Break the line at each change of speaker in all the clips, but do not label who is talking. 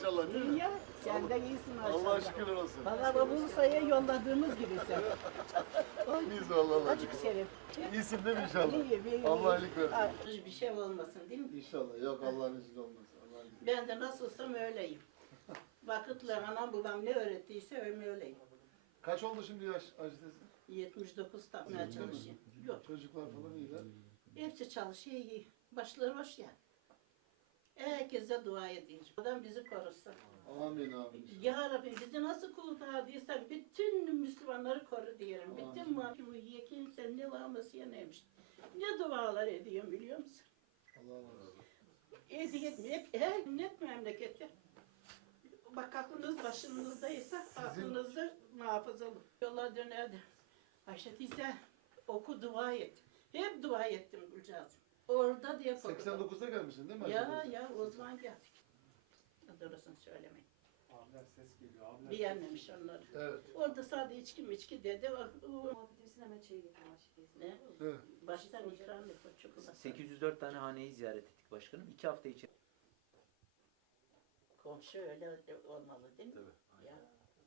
inşallah değil mi?
İyi ya, sen de iyisin maşallah.
Allah şükürler olsun.
Valla Bursa'ya yolladığımız gibi sen.
İyiyiz vallahi.
Açık şeref.
İyisin değil mi inşallah?
İyi.
Allah iyilik versin.
Bir şey olmasın değil mi?
İnşallah. Yok Allah'ın izniyle olmaz. Allah'ın izniyle.
Ben de nasılsam öyleyim. Vakıtla anam babam ne öğrettiyse öyleyim.
Kaç oldu şimdi yaş Hacı teyze?
79 tapmaya çalışayım. Yok.
Çocuklar falan iyiler.
Hepsi çalışıyor iyi. Başları hoş ya. Herkese dua ediyor. Adam bizi korusun.
Amin amin.
Ya Rabbi bizi nasıl kurtardıysa bütün Müslümanları koru diyelim. Bütün mahkumu kimse ne laması ya neymiş. Ne dualar ediyorum biliyor musun?
Allah razı olsun.
Her net memlekette. Bak aklınız başınızdaysa aklınızı muhafaza olun. Yola dönerdi. Ayşe teyze oku dua et. Hep dua ettim Gülcağız'ım. Orada diye korktum.
89'da gelmişsin değil mi Hacı teyze?
Ya o zaman geldik. Doğrusunu söylemeyin.
Abiler ses geliyor. Abiler
Beğenmemiş onları.
Evet.
Orada sadece içki dedi.
Muhabbetlesin hemen çayı getir Aşık
Ne?
Evet.
Baştan ikram et o çikolata.
804 tane haneyi ziyaret ettik başkanım. 2 hafta içinde.
Komşu öyle olmalı değil mi?
Tabii.
Ya.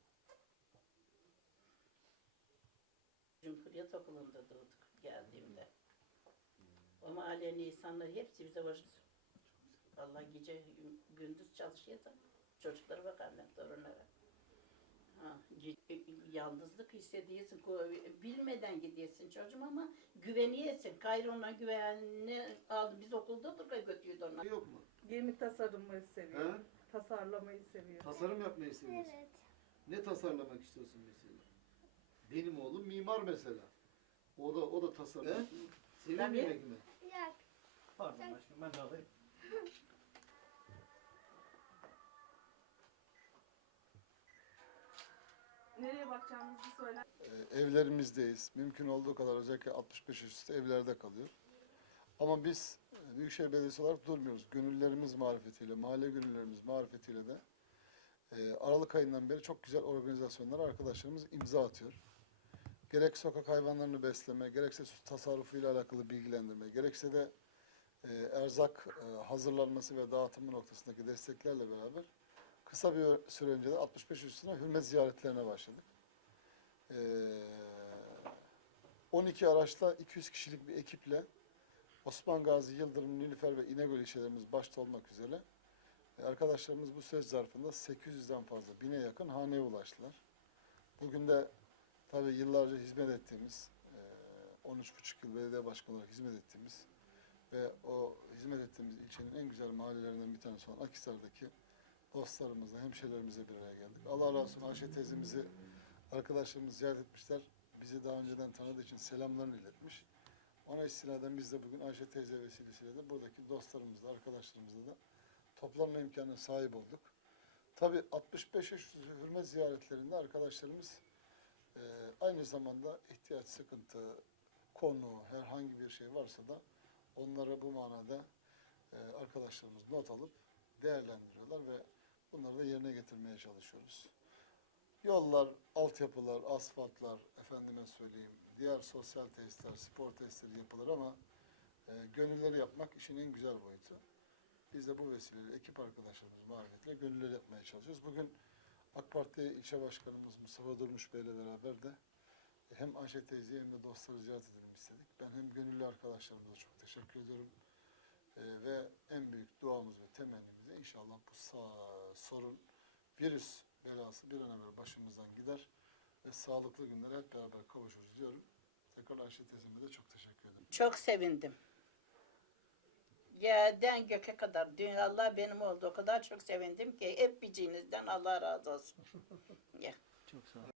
Cumhuriyet Okulu'nda doğduk geldiğimde. O mahallenin insanları hepsi bize hoş. Allah gece gündüz çalışıyor da çocuklara bakarlar, torunlara. Ha, yalnızlık hissediyorsun, bilmeden gidiyorsun çocuğum ama güveniyorsun. Kayrona güvenini aldı, biz okulda da götürdü onlar.
Yok mu?
Gemi tasarımları seviyor.
He?
Tasarlamayı seviyor.
Tasarım yapmayı seviyorsun.
Evet.
Ne tasarlamak istiyorsun mesela? Benim oğlum mimar mesela. O da tasarım. He? Seviyor
Tabii.
yemek mi?
Yok.
Pardon başkanım ben de alayım.
Nereye bakacağımızı söyler.
Evlerimizdeyiz. Mümkün olduğu kadar özellikle 65 yaş üstü evlerde kalıyor. Ama biz Büyükşehir Belediyesi olarak durmuyoruz. Gönüllerimiz marifetiyle, mahalle gönüllerimiz marifetiyle de Aralık ayından beri çok güzel organizasyonlara arkadaşlarımız imza atıyor. Gerek sokak hayvanlarını besleme, gerekse su tasarrufuyla alakalı bilgilendirme, gerekse de erzak hazırlanması ve dağıtımı noktasındaki desteklerle beraber kısa bir süre önce de 65 üstüne hürmet ziyaretlerine başladık. 12 araçla 200 kişilik bir ekiple Osman Gazi, Yıldırım, Nilüfer ve İnegöl ilçelerimiz başta olmak üzere arkadaşlarımız bu süreç zarfında 800'den fazla, 1000'e yakın haneye ulaştılar. Bugün de tabii yıllarca hizmet ettiğimiz, 13,5 yıl belediye başkanı olarak hizmet ettiğimiz ve o hizmet ettiğimiz ilçenin en güzel mahallelerinden bir tanesi olan Akhisar'daki dostlarımızla, hemşehrilerimizle bir araya geldik. Allah razı olsun Ayşe teyzemizi arkadaşlarımız ziyaret etmişler. Bizi daha önceden tanıdığı için selamlarını iletmiş. Ona istinaden biz de bugün Ayşe teyze vesilesiyle de buradaki dostlarımızla, arkadaşlarımızla da toplanma imkanına sahip olduk. Tabii 65 yaş üstü hürmet ziyaretlerinde arkadaşlarımız aynı zamanda ihtiyaç, sıkıntı, konu, herhangi bir şey varsa da onlara bu manada arkadaşlarımız not alıp değerlendiriyorlar ve bunları da yerine getirmeye çalışıyoruz. Yollar, altyapılar, asfaltlar, efendime söyleyeyim, diğer sosyal tesisler, spor tesisleri yapılır ama gönülleri yapmak işin en güzel boyutu. Biz de bu vesileyle ekip arkadaşlarımız marifetiyle gönülleri yapmaya çalışıyoruz. Bugün AK Parti ilçe başkanımız Mustafa Durmuş Bey'le beraber de hem Ayşe teyzeyi hem de dostları ziyaret edelim istedik. Ben hem gönüllü arkadaşlarımıza çok teşekkür ediyorum. Ve en büyük duamız ve temennimiz de inşallah bu sorun, virüs belası bir an evvel başımızdan gider ve sağlıklı günlere hep beraber kavuşuruz diyorum. Tekrar Ayşe teyzeme de çok teşekkür ederim.
Çok sevindim. Yerden göke kadar dünyalar benim oldu. O kadar çok sevindim ki hep bicinizden Allah razı olsun. Ya.
Çok sağ ol.